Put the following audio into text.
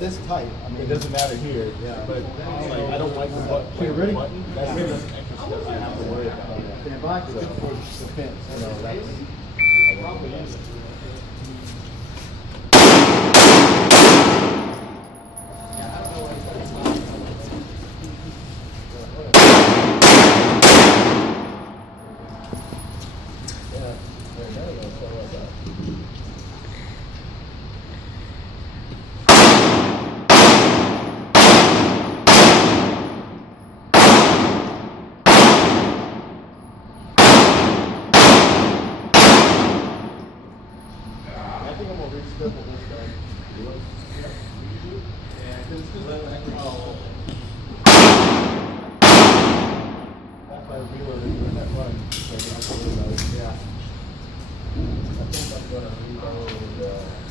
this tight, I mean. It doesn't matter here. Yeah. But like, I don't like the button. Okay, ready? That's maybe an extra step I have to worry about. Stand by, because it's for the fence, you know, that's. Probably is. I think I'm gonna re-scribble this thing. And this is that's why I reloaded during that run. So I have to reload. Yeah. I think I'm gonna reload.